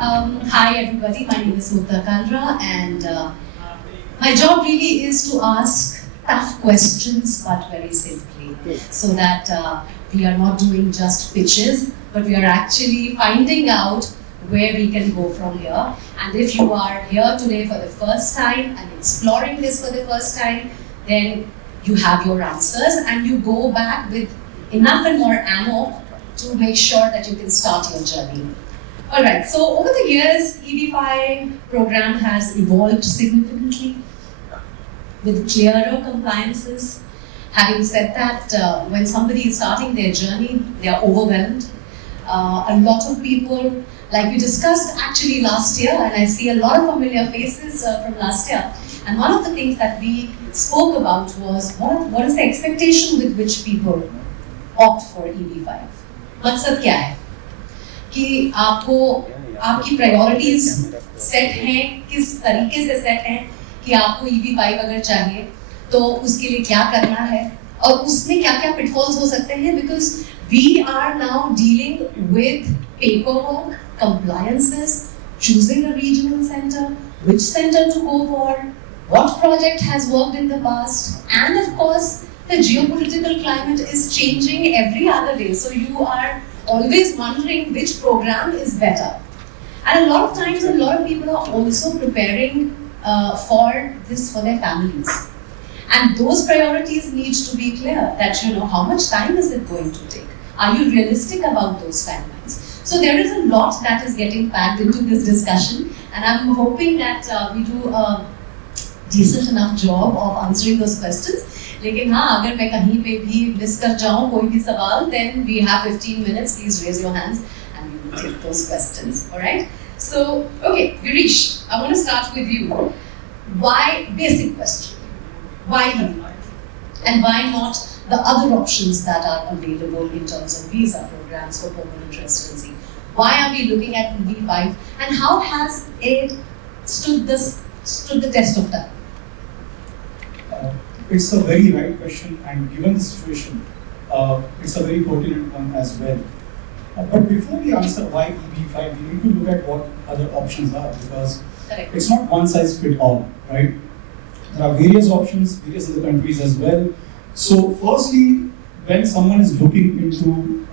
Hi everybody, my name is Mugdha Kalra, and my job really is to ask tough questions but very simply, so that we are not doing just pitches, but we are actually finding out where we can go from here. And if you are here today for the first time and exploring this for the first time, then you have your answers and you go back with enough and more ammo to make sure that you can start your journey. Alright, so over the years, EB5 program has evolved significantly with clearer compliances. Having said that, when somebody is starting their journey, they are overwhelmed. A lot of people, like we discussed actually last year, and I see a lot of familiar faces from last year. And one of the things that we spoke about was what is the expectation with which people opt for EB5? मकसद क्या है? कि आपको आपकी priorities set हैं, किस तरीके से सेट हैं कि आपको EB5 अगर चाहिए तो उसके लिए क्या करना है और उसमें क्या क्या pitfalls हो सकते हैं, because we are now dealing with paperwork, compliances, choosing a regional center, which center to go for, what project has worked in the past, and of course the geopolitical climate is changing every other day, so you are always wondering which program is better. And a lot of times, a lot of people are also preparing for this for their families. And those priorities need to be clear, that you know how much time is it going to take? Are you realistic about those timelines? So there is a lot that is getting packed into this discussion, and I'm hoping that we do a decent enough job of answering those questions. लेकिन हाँ, अगर मैं कहीं पे भी miss कर जाऊँ कोई भी सवाल, then we have 15 minutes. Please raise your hands and we will take those questions. All right? So, okay, Girish, I want to start with you. Why, basic question, why EB5? And why not the other options that are available in terms of visa programs for permanent residency? Why are we looking at EB5 and how has it stood the test of time? It's a very right question, and given the situation, it's a very pertinent one as well. But before we answer why EB5, we need to look at what other options are, because Correct. It's not one size fits all, right? There are various options, various other countries as well. So firstly, when someone is looking into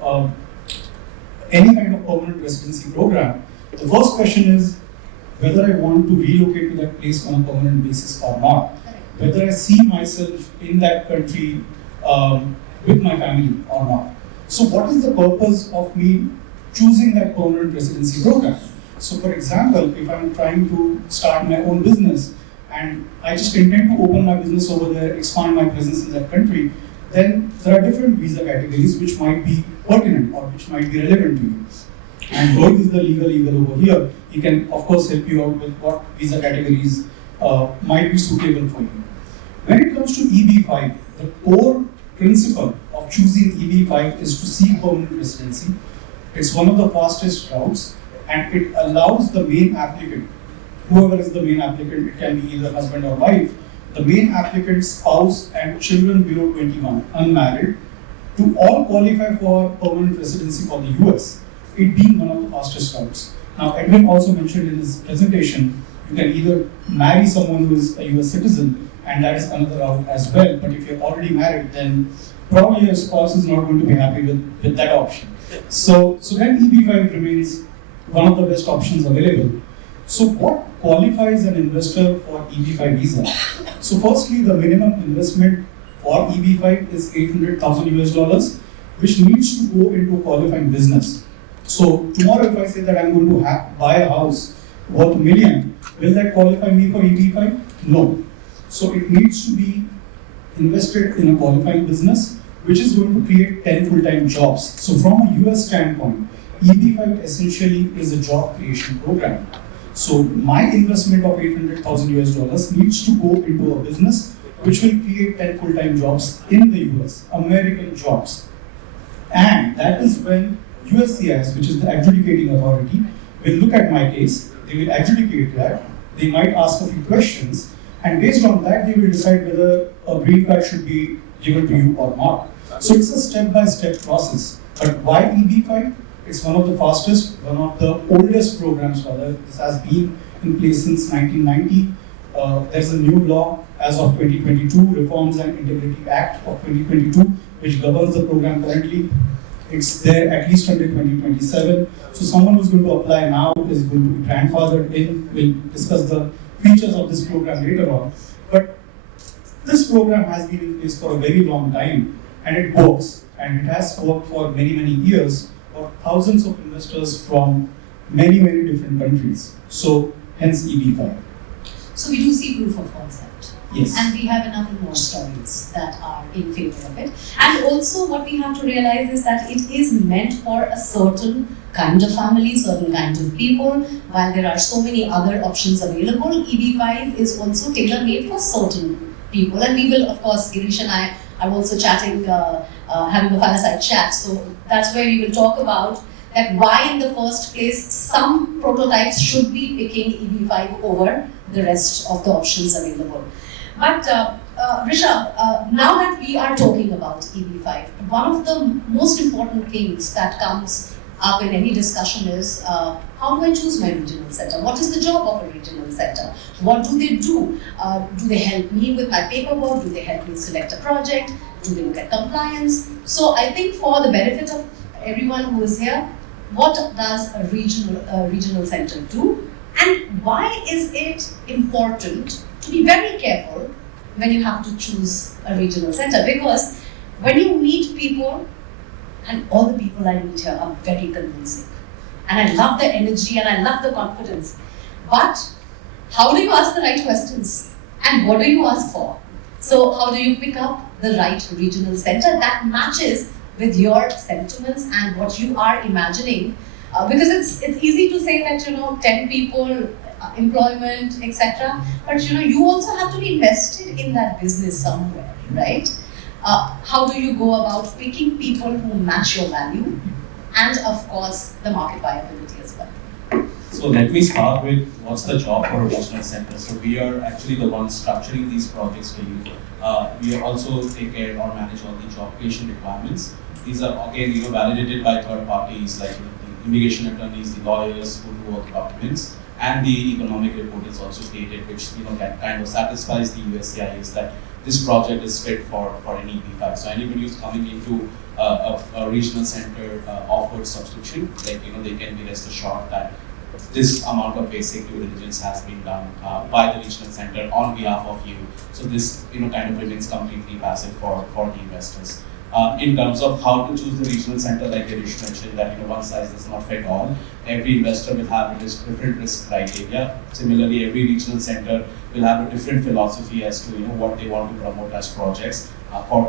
any kind of permanent residency program, the first question is whether I want to relocate to that place on a permanent basis or not. Whether I see myself in that country with my family or not. So what is the purpose of me choosing that permanent residency program? So for example, if I'm trying to start my own business and I just intend to open my business over there, expand my presence in that country, then there are different visa categories which might be pertinent or which might be relevant to you. And Rohit is the legal over here. He can of course help you out with what visa categories might be suitable for you. When it comes to EB5, the core principle of choosing EB5 is to seek permanent residency. It's one of the fastest routes, and it allows the main applicant, whoever is the main applicant, it can be either husband or wife, the main applicant's spouse and children below 21, unmarried, to all qualify for permanent residency for the US, it being one of the fastest routes. Now, Edwin also mentioned in his presentation, you can either marry someone who is a US citizen, and that is another route as well. But if you're already married, then probably your spouse is not going to be happy with that option. So then EB5 remains one of the best options available. So what qualifies an investor for EB5 visa? So firstly, the minimum investment for EB5 is $800,000, which needs to go into a qualifying business. So tomorrow if I say that I'm going to buy a house worth $1 million, will that qualify me for EB5? No. So it needs to be invested in a qualifying business, which is going to create 10 full-time jobs. So from a US standpoint, EB5 essentially is a job creation program. So my investment of $800,000 needs to go into a business which will create 10 full-time jobs in the US, American jobs. And that is when USCIS, which is the adjudicating authority, will look at my case, they will adjudicate that, they might ask a few questions, and based on that, they will decide whether a green card should be given to you or not. So it's a step-by-step process. But why EB5? It's one of the fastest, one of the oldest programs rather. This has been in place since 1990. There's a new law as of 2022, Reforms and Integrity Act of 2022, which governs the program currently. It's there at least until 2027. So someone who's going to apply now is going to be grandfathered in. We'll discuss the features of this program later on. But this program has been in place for a very long time, and it works. And it has worked for many, many years for thousands of investors from many, many different countries. So hence EB5. So we do see proof of concept. Yes. And we have enough and more stories that are in favor of it. And also what we have to realize is that it is meant for a certain kind of family, certain kind of people. While there are so many other options available, EB5 is also tailor-made for certain people. And we will, of course, Girish and I are also chatting, having a fireside chat. So that's where we will talk about that why in the first place some prototypes should be picking EB5 over the rest of the options available. But Rishabh, now that we are talking about EB5, one of the most important things that comes up in any discussion is how do I choose my regional center? What is the job of a regional center? What do they do? Do they help me with my paperwork? Do they help me select a project? Do they look at compliance? So I think for the benefit of everyone who is here, what does a regional center do? And why is it important to be very careful when you have to choose a regional center? Because when you meet people, and all the people I meet here are very convincing. And I love the energy and I love the confidence. But how do you ask the right questions? And what do you ask for? So how do you pick up the right regional center that matches with your sentiments and what you are imagining? Because it's easy to say that, 10 people, employment, etc. But you also have to be invested in that business somewhere, right? How do you go about picking people who match your value, and of course the market viability as well? So let me start with what's the job for a regional center. So we are actually the ones structuring these projects for you. We also take care or manage all the job creation requirements. These are again validated by third parties like the immigration attorneys, the lawyers who do all the documents, and the economic report is also created, which kind of satisfies the USCIS that this project is fit for an EB5. So anybody who's coming into a regional center offered subscription, they can be rest assured that this amount of basic due diligence has been done by the regional center on behalf of you. So this kind of remains completely passive for the investors. In terms of how to choose the regional center, like Girish mentioned, that one size does not fit all. Every investor will have a different risk criteria. Similarly, every regional center will have a different philosophy as to what they want to promote as projects.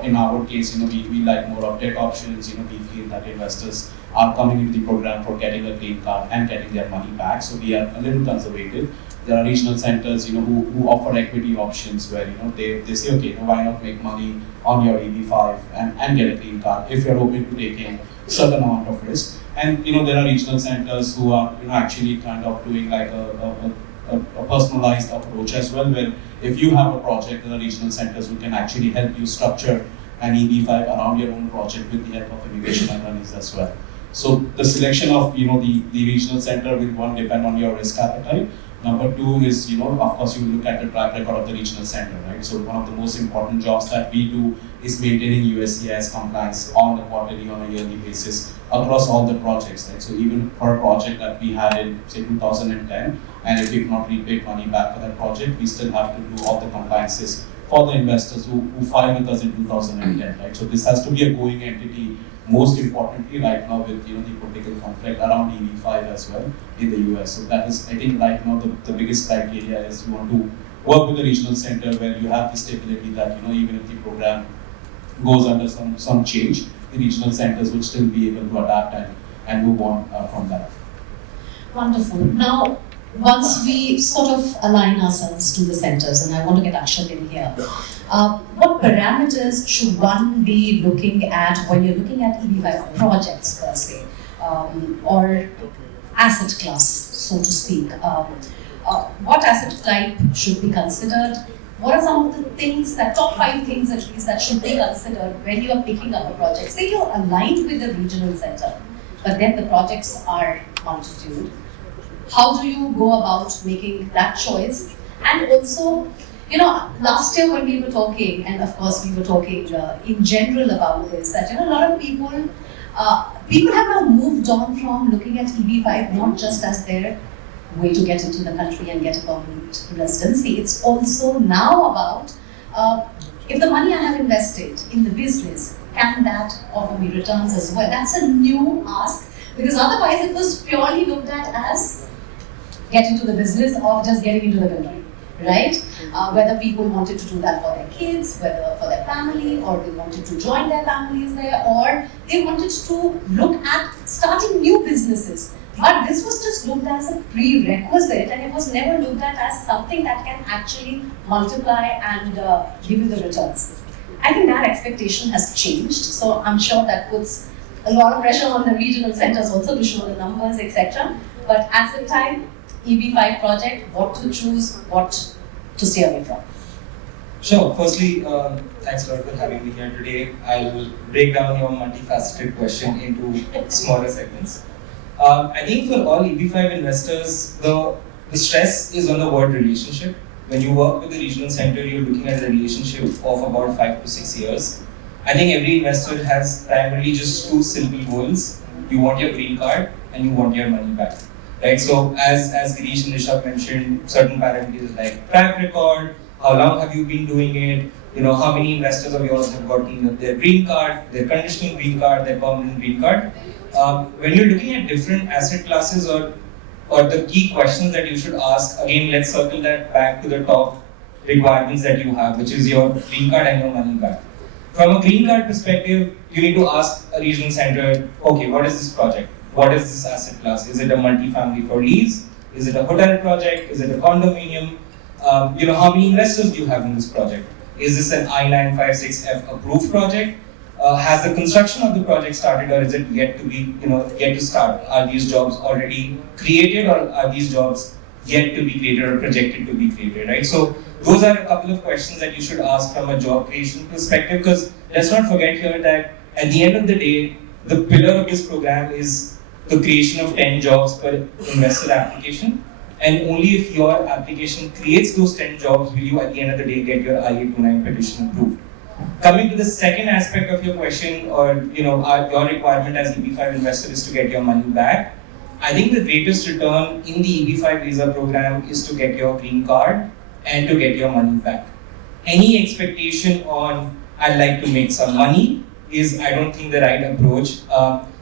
In our case, we like more of debt options. We feel that investors are coming into the program for getting a green card and getting their money back. So we are a little conservative. There are regional centers, who offer equity options where they say, okay, why not make money on your EB5 and get a green card if you're open to taking a certain amount of risk. And there are regional centers who are actually kind of doing like a personalized approach as well, where if you have a project, there are regional centers who can actually help you structure an EB5 around your own project with the help of immigration attorneys as well. So the selection of the regional center will one depend on your risk appetite. Number two is, of course, you look at the track record of the regional center, right? So one of the most important jobs that we do is maintaining USCIS compliance on a quarterly, on a yearly basis across all the projects, right? So even for a project that we had in, say, 2010, and if we've not repaid money back for that project, we still have to do all the compliances for the investors who filed with us in 2010, right? So this has to be a going entity. Most importantly, right now with the political conflict around EB5 as well in the US. So that is, I think, right now the biggest criteria is you want to work with a regional center where you have the stability that even if the program goes under some change, the regional centers would still be able to adapt and move on from that. Wonderful. Now, once we sort of align ourselves to the centers, and I want to get Akshat in here, what parameters should one be looking at when you're looking at EB5 projects per se, or asset class, so to speak? What asset type should be considered? What are some of the things, top 5 things at least, that should be considered when you are picking up a project? Say you're aligned with the regional center, but then the projects are multitude. How do you go about making that choice? And also, last year when we were talking, and of course we were talking in general about this, that a lot of people have now moved on from looking at EB5 not just as their way to get into the country and get a permanent residency. It's also now about if the money I have invested in the business, can that offer me returns as well? That's a new ask, because otherwise it was purely looked at as get into the business of just getting into the country, right? Whether people wanted to do that for their kids, whether for their family, or they wanted to join their families there, or they wanted to look at starting new businesses. But this was just looked at as a prerequisite, and it was never looked at as something that can actually multiply and give you the returns. I think that expectation has changed, so I'm sure that puts a lot of pressure on the regional centers also to show the numbers, etc. But as the time, EB5 project, what to choose, what to stay away from. Sure. Firstly, thanks a lot for having me here today. I will break down your multifaceted question into smaller segments. I think for all EB5 investors, the stress is on the word relationship. When you work with the regional center, you're looking at a relationship of about 5 to 6 years. I think every investor has primarily just two simple goals. You want your green card and you want your money back. Right? So as Girish and Rishabh mentioned, certain parameters like track record, how long have you been doing it, how many investors of yours have gotten their green card, their conditional green card, their permanent green card. When you're looking at different asset classes or the key questions that you should ask, again, let's circle that back to the top requirements that you have, which is your green card and your money back. From a green card perspective, you need to ask a regional center, okay, what is this project? What is this asset class? Is it a multi-family for lease? Is it a hotel project? Is it a condominium? How many investors do you have in this project? Is this an I-956F approved project? Has the construction of the project started, or is it yet to start? Are these jobs already created, or are these jobs yet to be created or projected to be created, right? So those are a couple of questions that you should ask from a job creation perspective, because let's not forget here that at the end of the day, the pillar of this program is the creation of 10 jobs per investor application, and only if your application creates those 10 jobs will you at the end of the day get your I-829 petition approved. Coming to the second aspect of your question, or your requirement as EB5 investor is to get your money back. I think the greatest return in the EB5 visa program is to get your green card and to get your money back. Any expectation on I'd like to make some money is, I don't think, the right approach,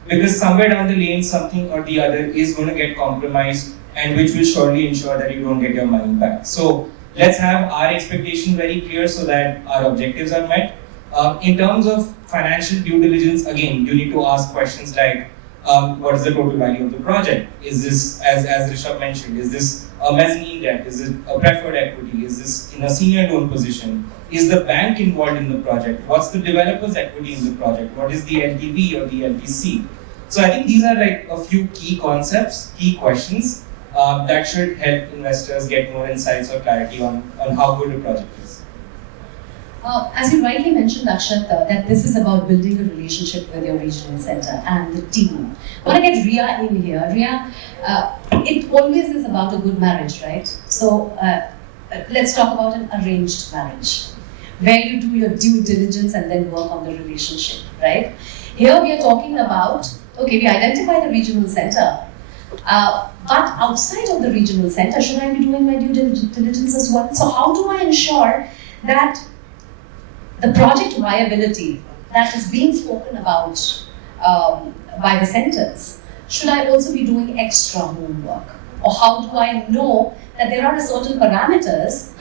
because somewhere down the lane something or the other is going to get compromised, and which will surely ensure that you don't get your money back. So let's have our expectation very clear so that our objectives are met. In terms of financial due diligence, again, you need to ask questions like, what is the total value of the project? Is this, as Rishabh mentioned, is this a mezzanine debt? Is it a preferred equity? Is this in a senior loan position? Is the bank involved in the project? What's the developer's equity in the project? What is the LTV or the LTC? So I think these are like a few key concepts, key questions that should help investors get more insights or clarity on how good a project is. As you rightly mentioned, Akshat, that this is about building a relationship with your regional center and the team. I want to get Rhea in here. Rhea, it always is about a good marriage, right? So let's talk about an arranged marriage, where you do your due diligence and then work on the relationship, right? Here we are talking about, okay, we identify the regional center, but outside of the regional center, should I be doing my due diligence as well? So how do I ensure that the project viability that is being spoken about by the centers, should I also be doing extra homework? Or how do I know that there are certain parameters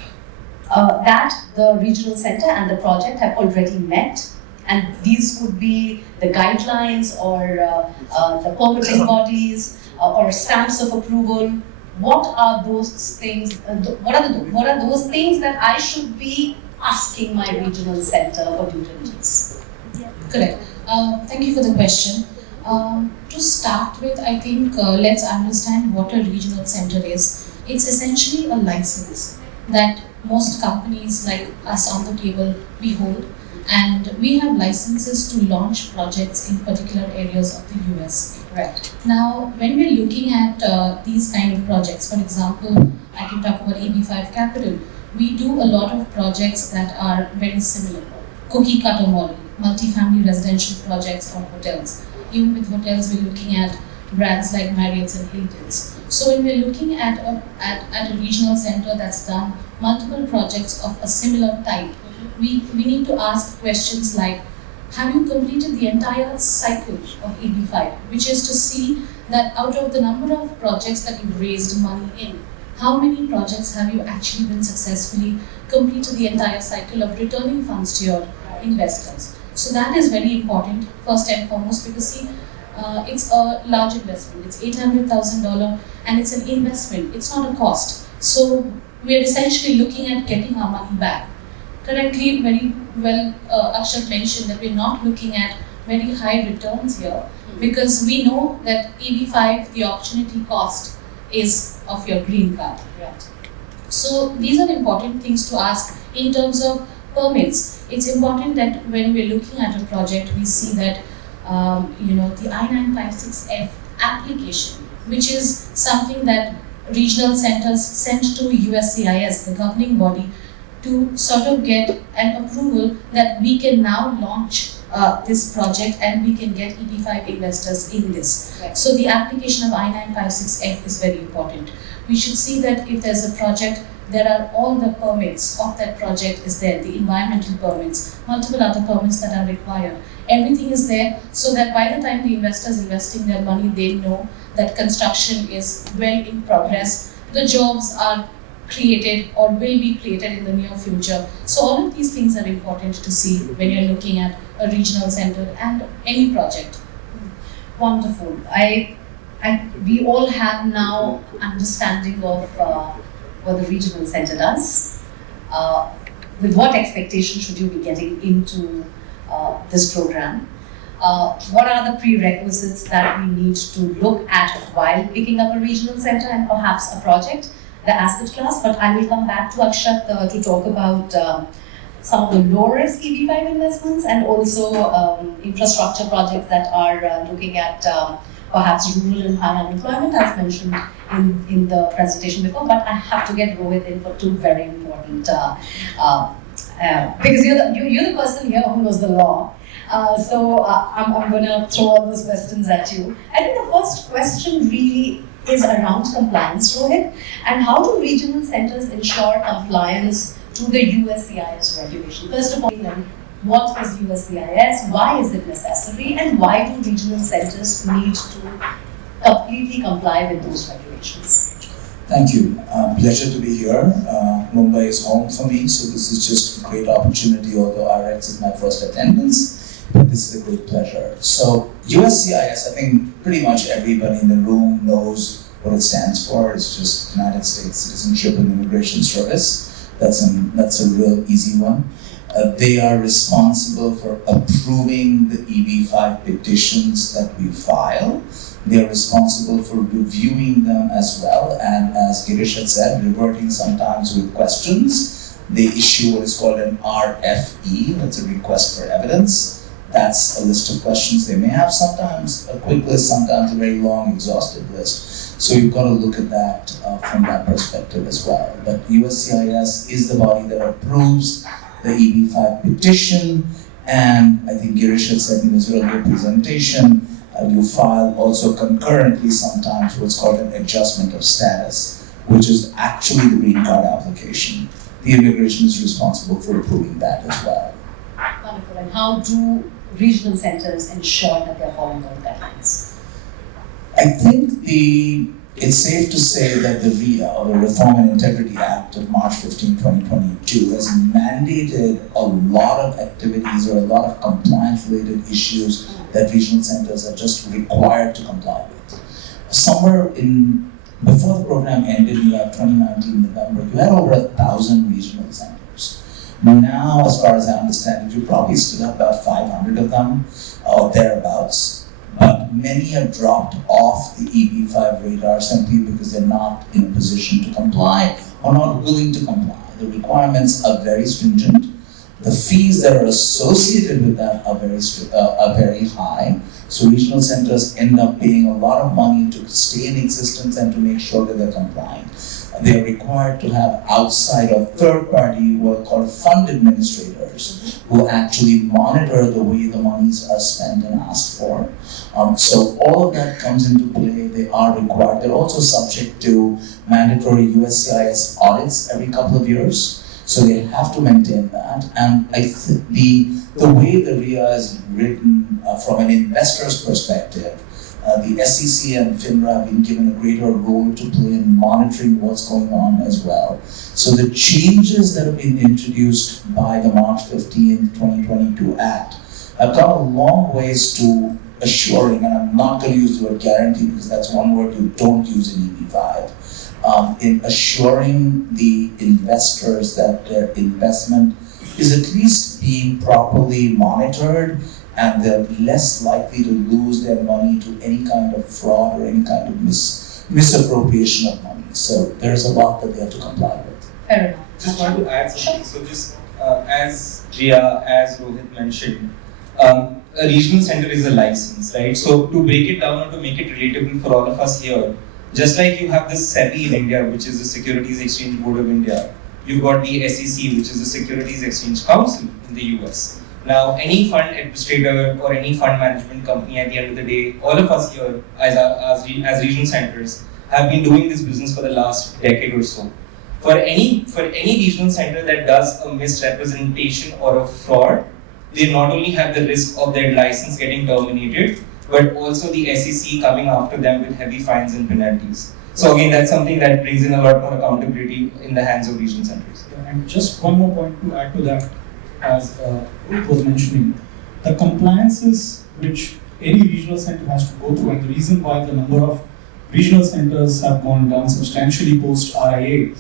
that the regional center and the project have already met, and these could be the guidelines or the permitting bodies or stamps of approval? What are those things? What are those things that I should be asking my regional center for due diligence? Yeah. Correct. Thank you for the question. To start with, I think let's understand what a regional center is. It's essentially a license that most companies like us on the table we hold, and we have licenses to launch projects in particular areas of the US Right. Now, when we're looking at these kind of projects, for example, I can talk about EB5 Capital. We do a lot of projects that are very similar. Cookie cutter model, multi-family residential projects or hotels. Even with hotels, we're looking at brands like Marriott's and Hilton's. So when we're looking at a regional center that's done multiple projects of a similar type, we need to ask questions like, have you completed the entire cycle of EB5, which is to see that out of the number of projects that you've raised money in, how many projects have you actually been successfully completed the entire cycle of returning funds to your investors? So that is very important, first and foremost, because see, it's a large investment. It's $800,000 and it's an investment. It's not a cost. So we're essentially looking at getting our money back. Correctly, very well, Akshat mentioned that we're not looking at very high returns here because we know that EB5, the opportunity cost is of your green card. Right. So these are important things to ask in terms of permits. It's important that when we're looking at a project, we see that the I-956F application, which is something that regional centers sent to USCIS, the governing body, to sort of get an approval that we can now launch this project and we can get EB5 investors in this. Right. So the application of I-956F is very important. We should see that if there's a project, there are all the permits of that project is there, the environmental permits, multiple other permits that are required. Everything is there so that by the time the investors investing their money, they know that construction is well in progress, the jobs are created or will be created in the near future. So all of these things are important to see when you're looking at a regional center and any project. Wonderful. We all have now understanding of what the regional center does. With what expectation should you be getting into this program? What are the prerequisites that we need to look at while picking up a regional center and perhaps a project? The asset class, but I will come back to Akshat to talk about some of the low risk EB5 investments and also infrastructure projects that are looking at perhaps rural and high unemployment, as mentioned in the presentation before. But I have to get Rohit in for two very important because you're the person here who knows the law. So I'm going to throw all those questions at you. I think the first question really is around compliance, Rohit, and how do regional centers ensure compliance to the USCIS regulation? First of all, what is USCIS, why is it necessary, and why do regional centers need to completely comply with those regulations? Thank you. Pleasure to be here. Mumbai is home for me, so this is just a great opportunity, although IREX is my first attendance. But this is a great pleasure. So USCIS, I think pretty much everybody in the room knows what it stands for. It's just United States Citizenship and Immigration Service. That's a real easy one. They are responsible for approving the EB5 petitions that we file. They are responsible for reviewing them as well, and as Girish had said, reverting sometimes with questions. They issue what is called an RFE, that's a request for evidence. That's a list of questions they may have, sometimes a quick list, sometimes a very long, exhaustive list. So you've got to look at that from that perspective as well. But USCIS is the body that approves the EB5 petition, and I think Girish had said in his earlier presentation, you file also concurrently sometimes what's called an adjustment of status, which is actually the green card application. The immigration is responsible for approving that as well. Wonderful. And how do regional centers ensure that they're following those guidelines? I think it's safe to say that the Rhea, or the Reform and Integrity Act of March 15, 2022, has mandated a lot of activities or a lot of compliance-related issues that regional centers are just required to comply with. Before the program ended in 2019 November, you had over 1,000 regional centers. Now, as far as I understand it, you probably still have about 500 of them, or thereabouts. But many have dropped off the EB5 radar simply because they're not in a position to comply or not willing to comply. The requirements are very stringent. The fees that are associated with that are very high. So regional centers end up paying a lot of money to stay in existence and to make sure that they're compliant. They are required to have outside or third party what are called fund administrators who actually monitor the way the monies are spent and asked for. So all of that comes into play. They are required. They're also subject to mandatory USCIS audits every couple of years. So they have to maintain that. And I think the way the Rhea is written from an investor's perspective, the SEC and FINRA have been given a greater role to play in monitoring what's going on as well. So the changes that have been introduced by the March 15, 2022 Act have gone a long ways to assuring, and I'm not going to use the word guarantee because that's one word you don't use in EB5, in assuring the investors that their investment is at least being properly monitored and they're less likely to lose their money to any kind of fraud or any kind of misappropriation of money. So there's a lot that they have to comply with. Fair enough. Just want to add something. So just as Rhea, as Rohit mentioned, a regional center is a license, right? So to break it down or to make it relatable for all of us here, just like you have the SEBI in India, which is the Securities Exchange Board of India, you've got the SEC, which is the Securities Exchange Council in the US. Now, any fund administrator or any fund management company, at the end of the day, all of us here as regional centers have been doing this business for the last decade or so. For any regional center that does a misrepresentation or a fraud, they not only have the risk of their license getting terminated, but also the SEC coming after them with heavy fines and penalties. So again, that's something that brings in a lot more accountability in the hands of regional centers. Yeah, and just one more point to add to that, as Rohit was mentioning, the compliances which any regional center has to go through, and the reason why the number of regional centers have gone down substantially post RIA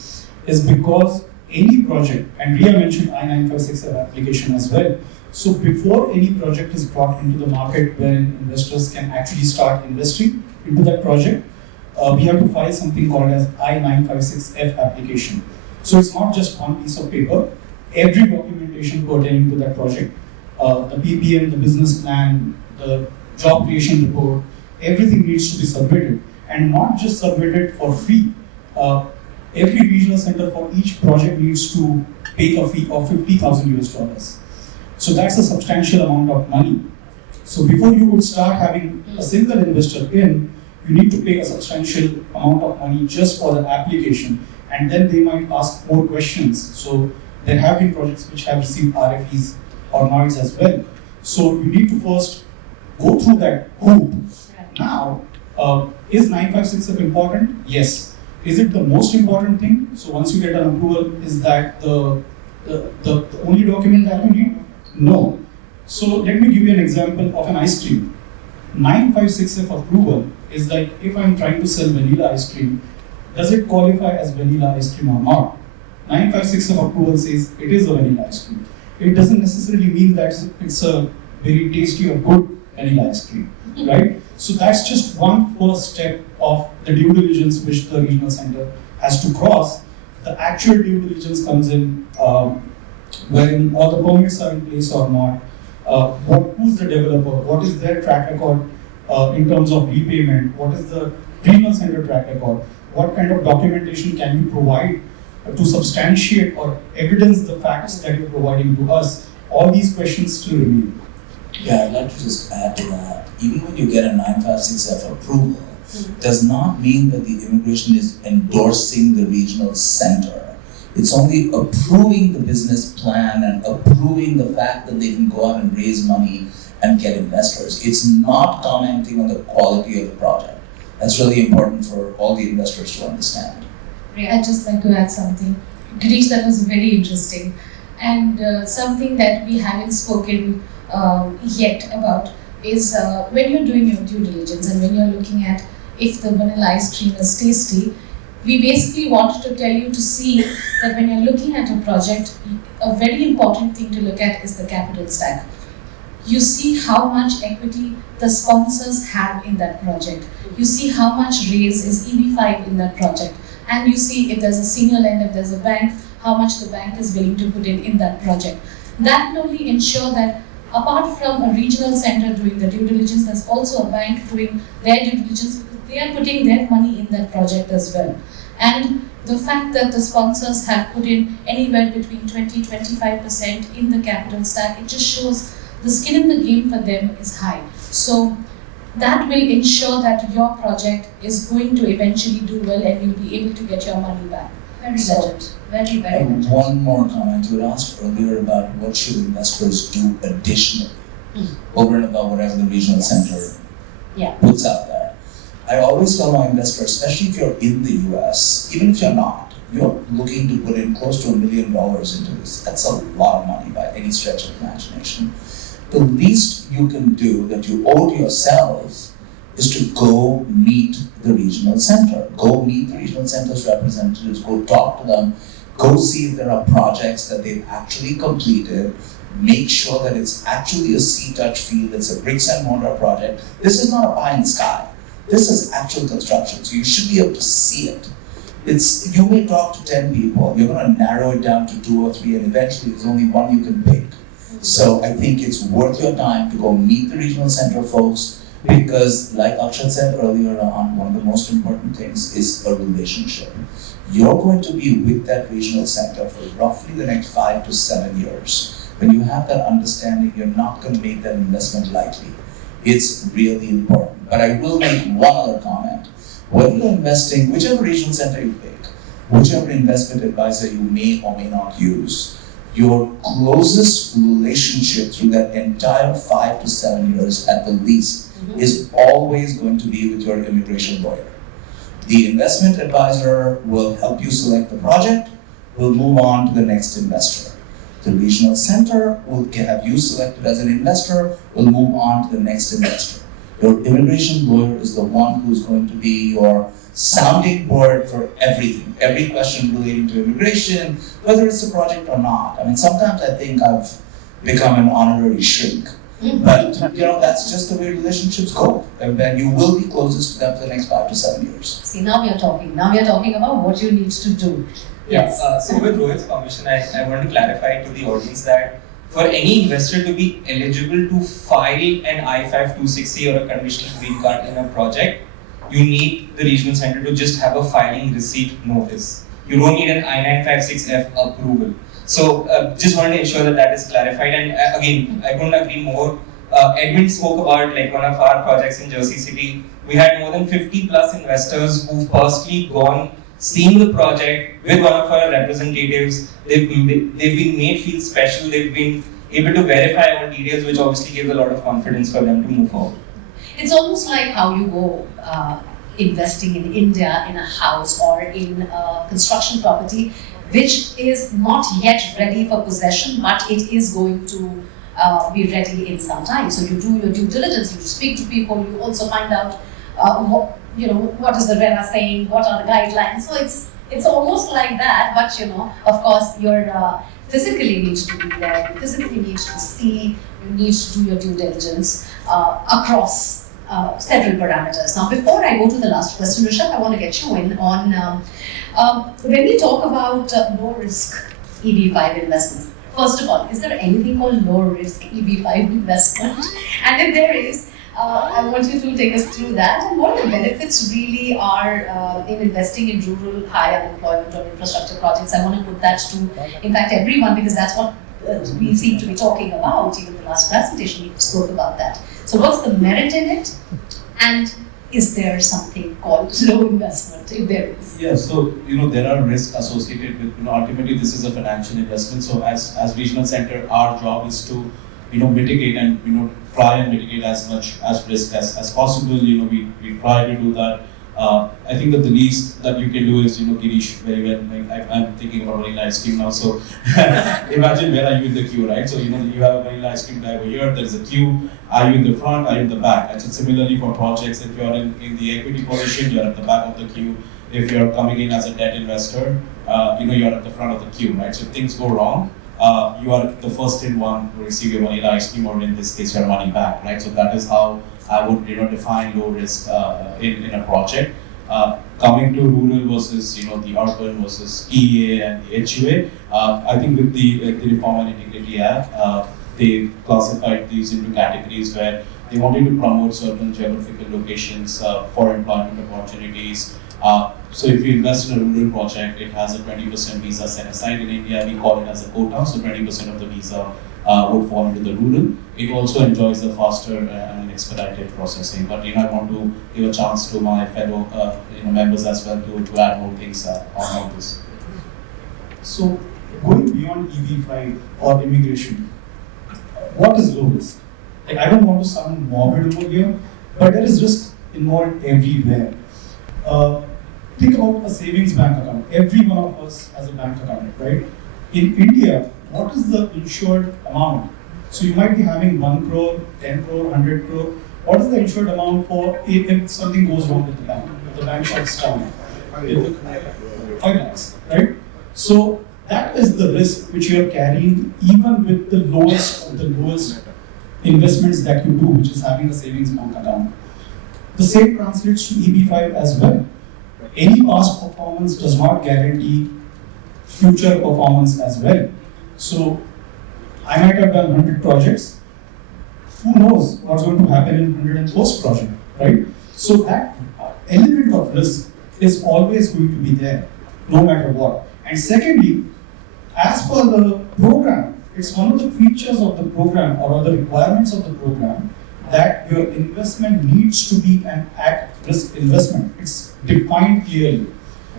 is because any project, and Rhea mentioned I-956 application as well. So before any project is brought into the market wherein investors can actually start investing into that project, we have to file something called as I-956F application. So it's not just one piece of paper. Every documentation pertaining to that project, the PPM, the business plan, the job creation report, everything needs to be submitted, and not just submitted for free. Every regional center for each project needs to pay a fee of $50,000. So that's a substantial amount of money. So before you would start having a single investor in, you need to pay a substantial amount of money just for the application, and then they might ask more questions. So there have been projects which have received RFEs or NOIs as well. So you need to first go through that hoop. Now, is 956F important? Yes. Is it the most important thing? So once you get an approval, is that the only document that you need? No. So let me give you an example of an ice cream. 956F approval is like if I'm trying to sell vanilla ice cream, does it qualify as vanilla ice cream or not? 956F approval says it is a vanilla ice cream. It doesn't necessarily mean that it's a very tasty or good vanilla ice cream, right? So that's just one first step of the due diligence which the regional center has to cross. The actual due diligence comes in when all the permits are in place or not. Who's the developer? What is their track record in terms of repayment? What is the regional center track record? What kind of documentation can you provide to substantiate or evidence the facts that you're providing to us? All these questions still remain. Yeah, I'd like to just add to that. Even when you get a 956F approval, does not mean that the immigration is endorsing the regional center. It's only approving the business plan and approving the fact that they can go out and raise money and get investors. It's not commenting on the quality of the project. That's really important for all the investors to understand. I'd just like to add something. Girish, that was very interesting. And something that we haven't spoken yet about is when you're doing your due diligence and when you're looking at if the vanilla ice cream is tasty, we basically wanted to tell you to see that when you're looking at a project, a very important thing to look at is the capital stack. You see how much equity the sponsors have in that project. You see how much raise is EB5 in that project. And you see if there's a senior lender, if there's a bank, how much the bank is willing to put in that project. that will only ensure that apart from a regional center doing the due diligence, there's also a bank doing their due diligence because they are putting their money in that project as well. And the fact that the sponsors have put in anywhere between 20-25% in the capital stack, it just shows the skin in the game for them is high. So that will ensure that your project is going to eventually do well and you'll be able to get your money back. Very legit. Very, very And legit. one more comment. You had asked earlier about what should investors do additionally over and above whatever the regional center Yeah. puts out there. I always tell my investors, especially if you're in the US, even if you're not, you're looking to put in close to $1 million into this. That's a lot of money by any stretch of imagination. The least you can do that you owe to yourself is to go meet the regional center. Go meet the regional center's representatives, go talk to them, go see if there are projects that they've actually completed, make sure that it's actually a sea-touch field, it's a bricks and mortar project. This is not a pie in the sky. This is actual construction, so you should be able to see it. You may talk to 10 people, you're going to narrow it down to 2 or 3, and eventually there's only one you can pick. So I think it's worth your time to go meet the regional center folks, because like Akshat said earlier on, one of the most important things is a relationship. You're going to be with that regional center for roughly the next 5 to 7 years. When you have that understanding, you're not going to make that investment lightly. It's really important. But I will make one other comment. When you're investing, whichever regional center you pick, whichever investment advisor you may or may not use, your closest relationship through that entire 5 to 7 years at the least is always going to be with your immigration lawyer. The investment advisor will help you select the project, will move on to the next investor. The regional center will have you selected as an investor, will move on to the next investor. Your immigration lawyer is the one who's going to be your sounding board for everything, every question relating to immigration, whether it's a project or not. I mean, sometimes I think I've become an honorary shrink, but that's just the way relationships go. And then you will be closest to them for the next 5 to 7 years. See, now we are talking. Now we are talking about what you need to do. Yes. So with Rohit's permission, I want to clarify to the audience that for any investor to be eligible to file an I-5 or a conditional green card in a project, you need the regional center to just have a filing receipt notice. You don't need an I-956F approval. So just wanted to ensure that that is clarified. And again, I couldn't agree more. Edwin spoke about one of our projects in Jersey City. We had more than 50 plus investors who've personally gone, seen the project with one of our representatives. They've been made feel special. They've been able to verify all details, which obviously gives a lot of confidence for them to move forward. It's almost like how you go investing in India in a house or in a construction property, which is not yet ready for possession, but it is going to be ready in some time. So you do your due diligence, you speak to people, you also find out what is the RERA saying, what are the guidelines. So it's almost like that, but of course you're physically need to be there, you physically need to see, you need to do your due diligence across several parameters. Now, before I go to the last question, Rishabh, I want to get you in on when we talk about low risk EB5 investments. First of all, is there anything called low risk EB5 investment? And if there is, I want you to take us through that and what the benefits really are in investing in rural high unemployment or infrastructure projects. I want to put that to, in fact, everyone, because that's what we seem to be talking about. Even the last presentation, we spoke about that. So what's the merit in it? And is there something called low investment, if there is? Yeah, so there are risks associated with, ultimately this is a financial investment. So as regional center, our job is to mitigate and try and mitigate as much as risk as possible. We try to do that. I think that the least that you can do is, Girish, very well, I'm thinking about vanilla ice cream now, so imagine where are you in the queue, right? So, you have a vanilla ice cream guy over here, there's a queue, are you in the front, are you in the back? And so similarly for projects, if you're in the equity position, you're at the back of the queue. If you're coming in as a debt investor, you're at the front of the queue, right? So if things go wrong, you are the first in one to receive your vanilla ice cream, or in this case, your money back, right? So that is how I would define low risk in a project. coming to rural versus the urban versus EA and the HUA, I think with the Reform and Integrity Act, they classified these into categories where they wanted to promote certain geographical locations for employment opportunities. So if you invest in a rural project, it has a 20% visa set aside. In India, we call it as a quota, so 20% of the visa would fall into the rural. It also enjoys a faster and expedited processing. But I want to give a chance to my fellow members as well to add more things on this. So going beyond EB5 or immigration, what is low risk? Like, I don't want to sound morbid over here, but there is risk involved everywhere. Think about a savings bank account. Every one of us has a bank account, right? In India, what is the insured amount? So you might be having 1 crore, 10 crore, 100 crore. What is the insured amount for if something goes wrong with the bank? If the bank shuts down. 5 lakhs, right? So that is the risk which you are carrying even with the lowest of the lowest investments that you do, which is having a savings bank account. The same translates to EB5 as well. Any past performance does not guarantee future performance as well. So I might have done 100 projects. Who knows what's going to happen in 101st project, right? So that element of risk is always going to be there, no matter what. And secondly, as per the program, it's one of the features of the program or the requirements of the program that your investment needs to be an at-risk investment. It's defined clearly.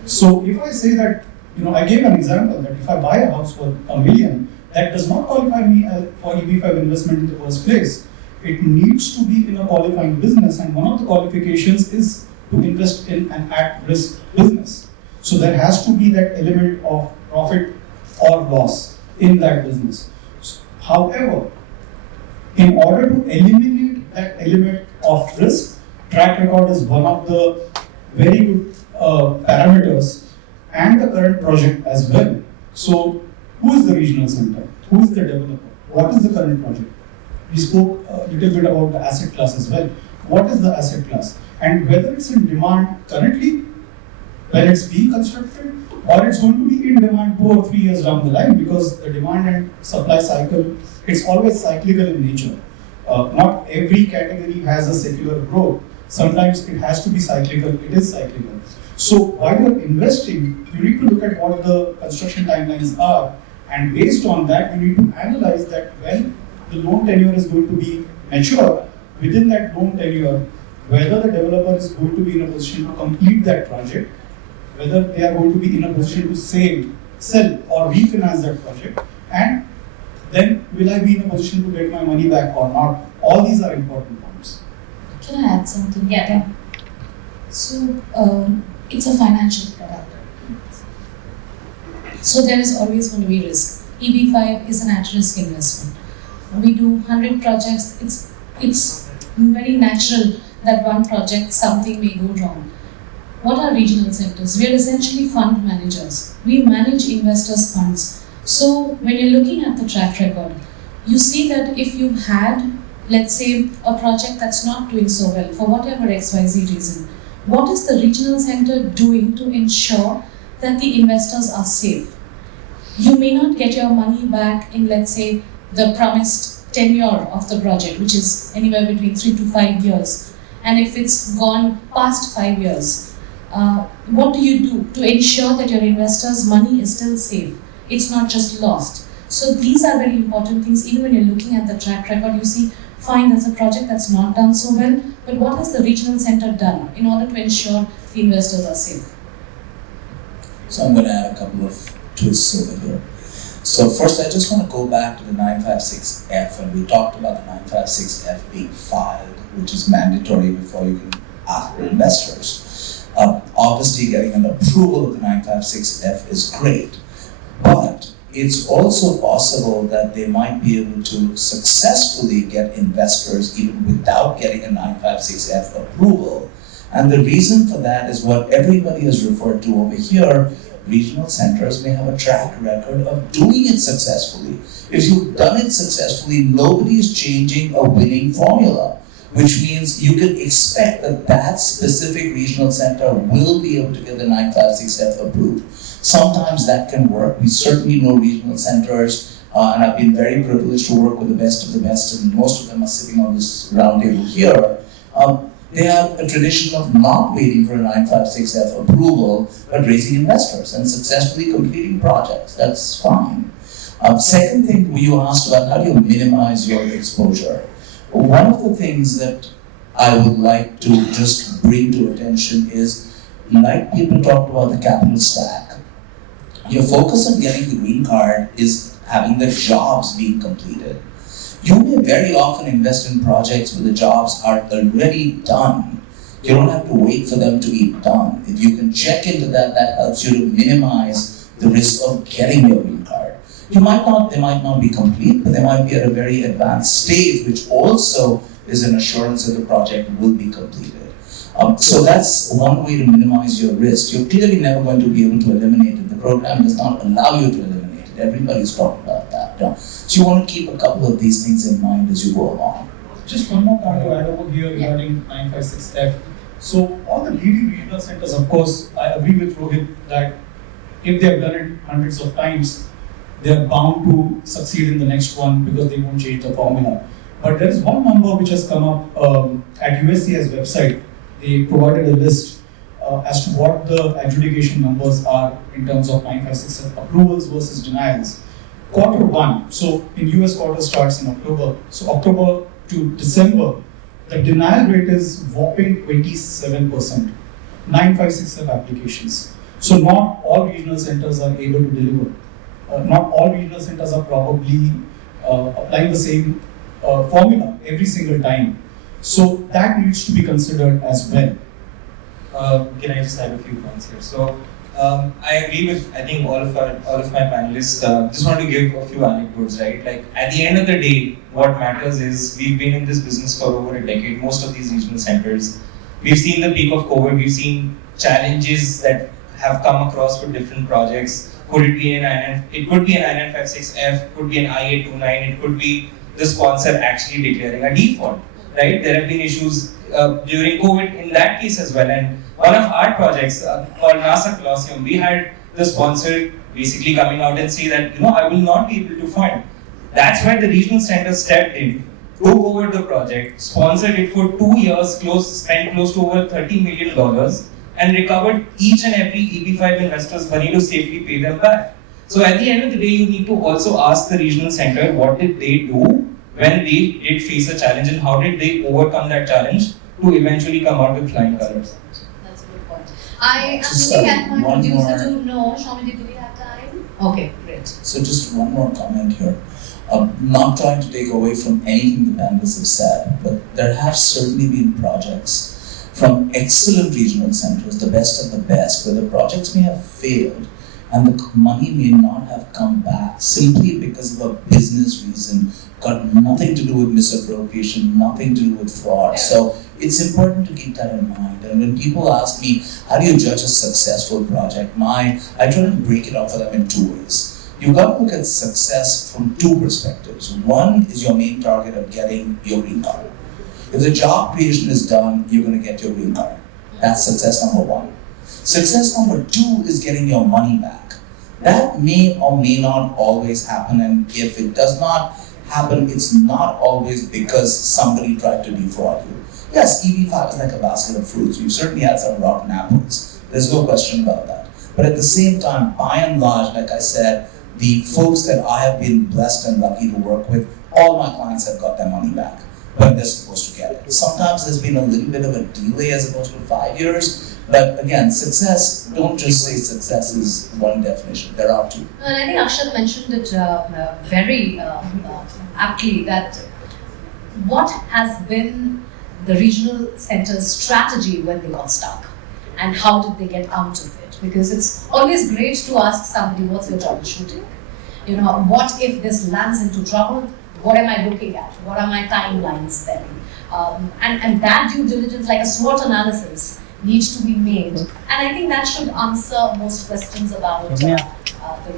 So if I say that, I gave an example that if I buy a house for $1 million, that does not qualify me for EB5 investment in the first place. It needs to be in a qualifying business, and one of the qualifications is to invest in an at-risk business. So there has to be that element of profit or loss in that business. However, in order to eliminate that element of risk, track record is one of the very good parameters, and the current project as well. So, who is the regional center? Who is the developer? What is the current project? We spoke a little bit about the asset class as well. What is the asset class? And whether it's in demand currently, when it's being constructed, or it's going to be in demand 2 or 3 years down the line, because the demand and supply cycle, it's always cyclical in nature. Not every category has a secular growth. Sometimes it has to be cyclical, it is cyclical. So while you're investing, you need to look at what the construction timelines are, and based on that, you need to analyze that when the loan tenure is going to be mature, within that loan tenure, whether the developer is going to be in a position to complete that project, whether they are going to be in a position to sell or refinance that project, and then will I be in a position to get my money back or not? All these are important points. Can I add something? Yeah. So, it's a financial product. So there is always going to be risk. EB5 is an at-risk investment. We do 100 projects. It's very natural that one project, something may go wrong. What are regional centers? We are essentially fund managers. We manage investors' funds. So when you're looking at the track record, you see that if you had, let's say, a project that's not doing so well for whatever XYZ reason, what is the regional center doing to ensure that the investors are safe? You may not get your money back in, let's say, the promised tenure of the project, which is anywhere between 3 to 5 years. And if it's gone past 5 years, what do you do to ensure that your investors' money is still safe? It's not just lost. So these are very important things. Even when you're looking at the track record, you see, fine, there's a project that's not done so well, but what has the regional center done in order to ensure the investors are safe? So I'm going to add a couple of twists over here. So first, I just want to go back to the 956F, and we talked about the 956F being filed, which is mandatory before you can ask for investors. Obviously, getting an approval of the 956F is great, but it's also possible that they might be able to successfully get investors even without getting a 956F approval. And the reason for that is what everybody has referred to over here. Regional centers may have a track record of doing it successfully. If you've done it successfully, nobody is changing a winning formula. which means you can expect that that specific regional center will be able to get the 956F approved. Sometimes that can work. We certainly know regional centers, and I've been very privileged to work with the best, and most of them are sitting on this round table here. They have a tradition of not waiting for a 956F approval, but raising investors and successfully completing projects. That's fine. Second thing you asked about, how do you minimize your exposure? One of the things that I would like to just bring to attention is, like people talked about the capital stack, your focus on getting the green card is having the jobs being completed. You may very often invest in projects where the jobs are already done. You don't have to wait for them to be done. If you can check into that, that helps you to minimize the risk of getting your green card. They might not be complete, but they might be at a very advanced stage, which also is an assurance that the project will be completed. So that's one way to minimize your risk. You're clearly never going to be able to eliminate it. The program does not allow you to eliminate it. Everybody's talking about that. Yeah. So you want to keep a couple of these things in mind as you go along. Just one more point to add over here regarding 956F. So all the leading regional centers, of course, I agree with Rohit that if they have done it hundreds of times, they are bound to succeed in the next one because they won't change the formula. But there is one number which has come up at USCI's website. They provided a list as to what the adjudication numbers are in terms of 956 approvals versus denials. Quarter one, so in US quarter starts in October. So October to December, the denial rate is whopping 27%. 956 applications. So not all regional centers are able to deliver. Not all regional centers are probably applying the same formula every single time. So that needs to be considered as well. Can I just add a few points here? So I agree with I think all of my panelists. Just want to give a few anecdotes, right? Like at the end of the day, what matters is we've been in this business for over a decade. Most of these regional centers, we've seen the peak of COVID. We've seen challenges that have come across with different projects. Could it be it could be an 956F, could be an I-829, it could be the sponsor actually declaring a default, right? There have been issues during COVID in that case as well. And one of our projects called NASA Colosseum, we had the sponsor basically coming out and say that, I will not be able to fund. That's where the regional center stepped in, took over the project, sponsored it for 2 years, spent close to over $30 million, and recovered each and every EB5 investor's money to safely pay them back. So at the end of the day, you need to also ask the regional center, what did they do when they did face a challenge, and how did they overcome that challenge to eventually come out with flying colors? That's a good point. I am looking at my producer to know, Shamini, do we have time? Okay, great. So just one more comment here. Not trying to take away from anything the panelists have said, but there have certainly been projects from excellent regional centers, the best of the best, where the projects may have failed and the money may not have come back simply because of a business reason, got nothing to do with misappropriation, nothing to do with fraud. So it's important to keep that in mind. And when people ask me, how do you judge a successful project? I try to break it up for them in two ways. You've got to look at success from two perspectives. One is your main target of getting your green card. If the job creation is done, you're going to get your green card. That's success number one. Success number two is getting your money back. That may or may not always happen, and if it does not happen, it's not always because somebody tried to defraud you. Yes, EB5 is like a basket of fruits. We've certainly had some rotten apples. There's no question about that. But at the same time, by and large, like I said, the folks that I have been blessed and lucky to work with, all my clients have got their money back when they're supposed to get it. Sometimes there's been a little bit of a delay as opposed to 5 years, but again, success, don't just say success is one definition, there are two. And I think Akshat mentioned it very aptly, that what has been the regional center's strategy when they got stuck, and how did they get out of it? Because it's always great to ask somebody, what's your troubleshooting? What if this lands into trouble? What am I looking at? What are my timelines then? And that due diligence, like a SWOT analysis, needs to be made. And I think that should answer most questions about the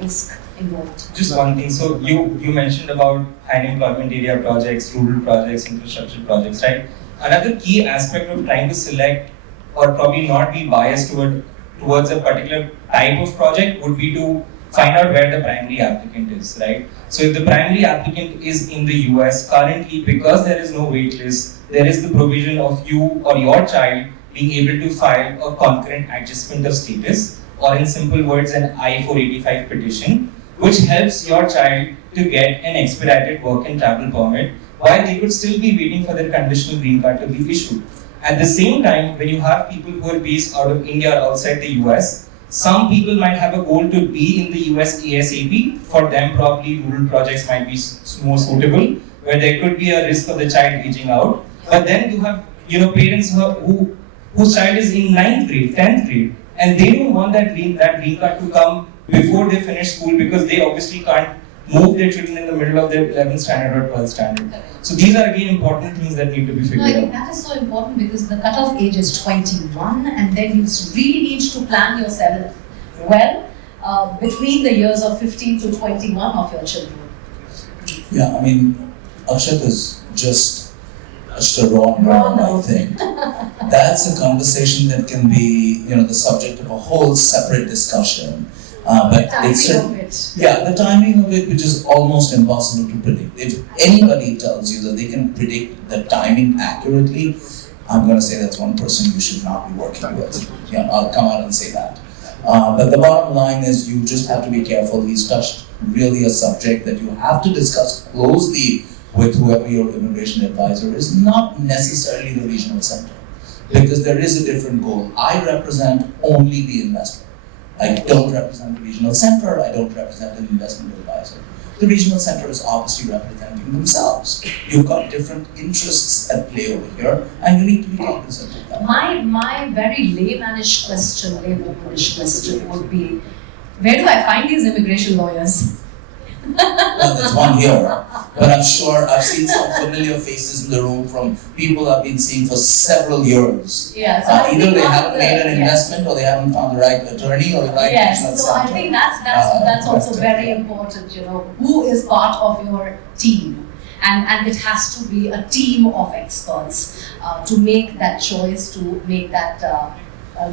risk involved. Just one thing. So you mentioned about high employment area projects, rural projects, infrastructure projects, right? another key aspect of trying to select or probably not be biased towards a particular type of project would be to find out where the primary applicant is, right? So if the primary applicant is in the US, currently because there is no wait list, there is the provision of you or your child being able to file a concurrent adjustment of status, or in simple words, an I-485 petition, which helps your child to get an expedited work and travel permit while they could still be waiting for their conditional green card to be issued. At the same time, when you have people who are based out of India or outside the US, some people might have a goal to be in the US ASAP. For them, probably rural projects might be more suitable, where there could be a risk of the child aging out. But then you have, parents whose child is in 9th grade, 10th grade, and they don't want that green card to come before they finish school, because they obviously can't move their children in the middle of their 11th standard or 12th standard. So these are again important things that need to be figured I think out. that is so important, because the cutoff age is 21, and then you really need to plan yourself well between the years of 15 to 21 of your children. Yeah, I mean, Akshat is just a raw number, I think. That's a conversation that can be, the subject of a whole separate discussion. But it's the timing of it, which is almost impossible to predict. If anybody tells you that they can predict the timing accurately, I'm going to say that's one person you should not be working with. Yeah, I'll come out and say that. But the bottom line is you just have to be careful. He's touched really a subject that you have to discuss closely with whoever your immigration advisor is, not necessarily the regional center, because there is a different goal. I represent only the investor. I don't represent the regional center, I don't represent an investment advisor. The regional center is obviously representing themselves. You've got different interests at play over here, and you need to be cognizant of that. My very layman-ish question would be, where do I find these immigration lawyers? Well, there's one here, but I'm sure I've seen some familiar faces in the room from people I've been seeing for several years. Yeah, so either they haven't made an investment, or they haven't found the right attorney or the right regional Yes, so center. I think that's also very important, who is part of your team. And it has to be a team of experts to make that choice, to make that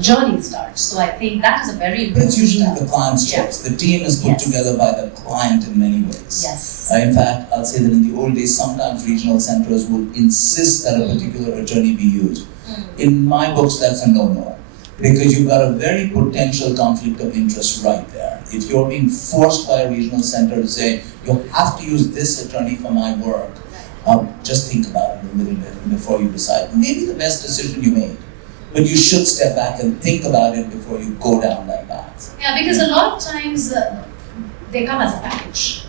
journey start. So I think that is a very important. It's usually the client's choice. The team is put together by the client in many ways. Yes. In fact, I'll say that in the old days, sometimes regional centers would insist that a particular attorney be used. In my books, that's a no-no, because you've got a very potential conflict of interest right there. If you're being forced by a regional center to say, you have to use this attorney for my work, just think about it a little bit before you decide. Maybe the best decision you made. But you should step back and think about it before you go down that path. Yeah, because a lot of times they come as a package,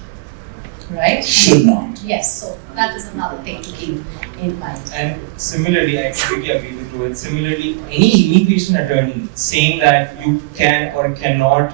right? Should not. Yes, so that is another thing to keep in mind. And similarly, I completely agree with Rohit. Similarly, any immigration attorney saying that you can or cannot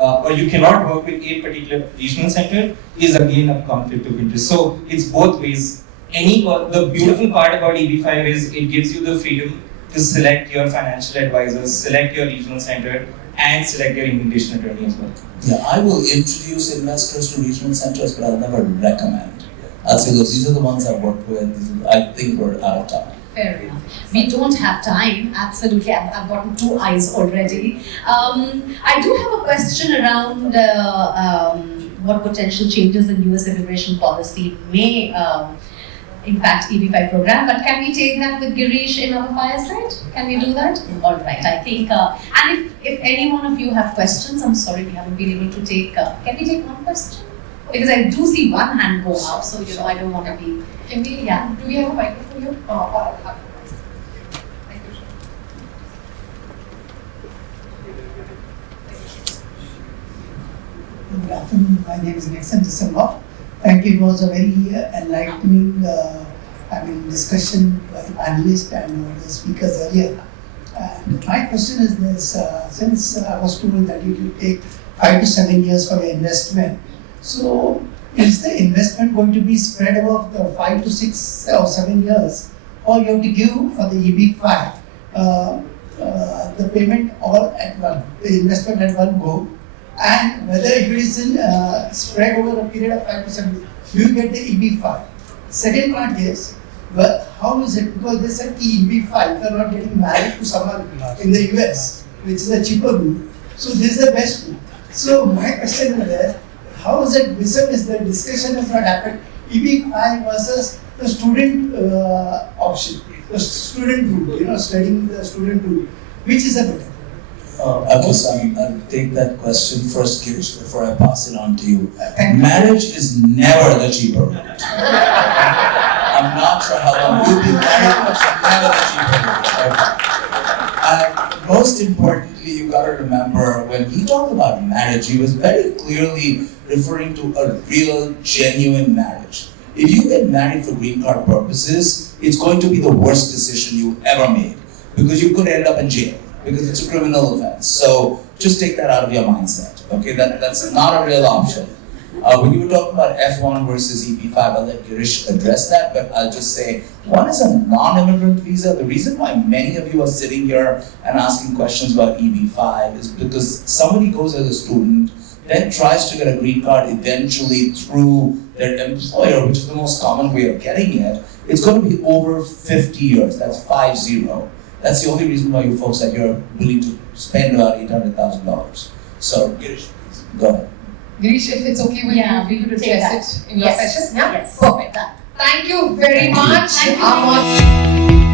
work with a particular regional center is again a conflict of interest. So it's both ways. The beautiful part about EB5 is it gives you the freedom to select your financial advisors, select your regional center, and select your immigration attorney as well. Yeah, I will introduce investors to regional centers, but I'll never recommend. I'll say, look, these are the ones I've worked with. I think we're out of time. Fair enough. We don't have time, absolutely. I've gotten 2 eyes already. I do have a question around what potential changes in US immigration policy may impact EB5 program, but can we take that with Girish in our fireside? Can we do that? All right, I think, and if any one of you have questions, I'm sorry we haven't been able to take, can we take one question? Because I do see one hand go up, so I don't want to be, Can we, yeah. Do we have a microphone here? Thank you. Good afternoon, my name is Nixon December. Thank you, it was a very enlightening discussion by the panelists and the speakers earlier. And my question is this, since I was told that it will take 5 to 7 years for your investment, so is the investment going to be spread over the 5 to 6 or 7 years, or you have to give for the EB5 the payment all at one, the investment at one go? And whether if it is spread over a period of 5 to 7 years, do you get the EB5? Second point is, But how is it? Because they said EB5, if you're not getting married to someone in the US, which is a cheaper route, so this is the best route. So my question is that, how is it is the discussion has not happened, EB5 versus the student option, the student route, studying the student route, which is a better? Okay, so I'll take that question first, Girish, before I pass it on to you. Thank you. Marriage is never the cheaper route. I'm not sure how long you've been married, but it's never the cheaper route. Most importantly, you got to remember, when he talked about marriage, he was very clearly referring to a real, genuine marriage. If you get married for green card purposes, it's going to be the worst decision you ever made, because you could end up in jail, because it's a criminal offense. So just take that out of your mindset, okay? That's not a real option. When you were talking about F1 versus EB5, I'll let Girish address that, but I'll just say, one is a non-immigrant visa. The reason why many of you are sitting here and asking questions about EB5 is because somebody goes as a student, then tries to get a green card eventually through their employer, which is the most common way of getting it. It's going to be over 50 years, that's 50. That's the only reason why you folks are here willing to spend about $800,000. So, Girish, please, go ahead. Girish, if it's okay with you, we could address it in your session? Yeah? Yes. Perfect. Thank you very much. Thank you.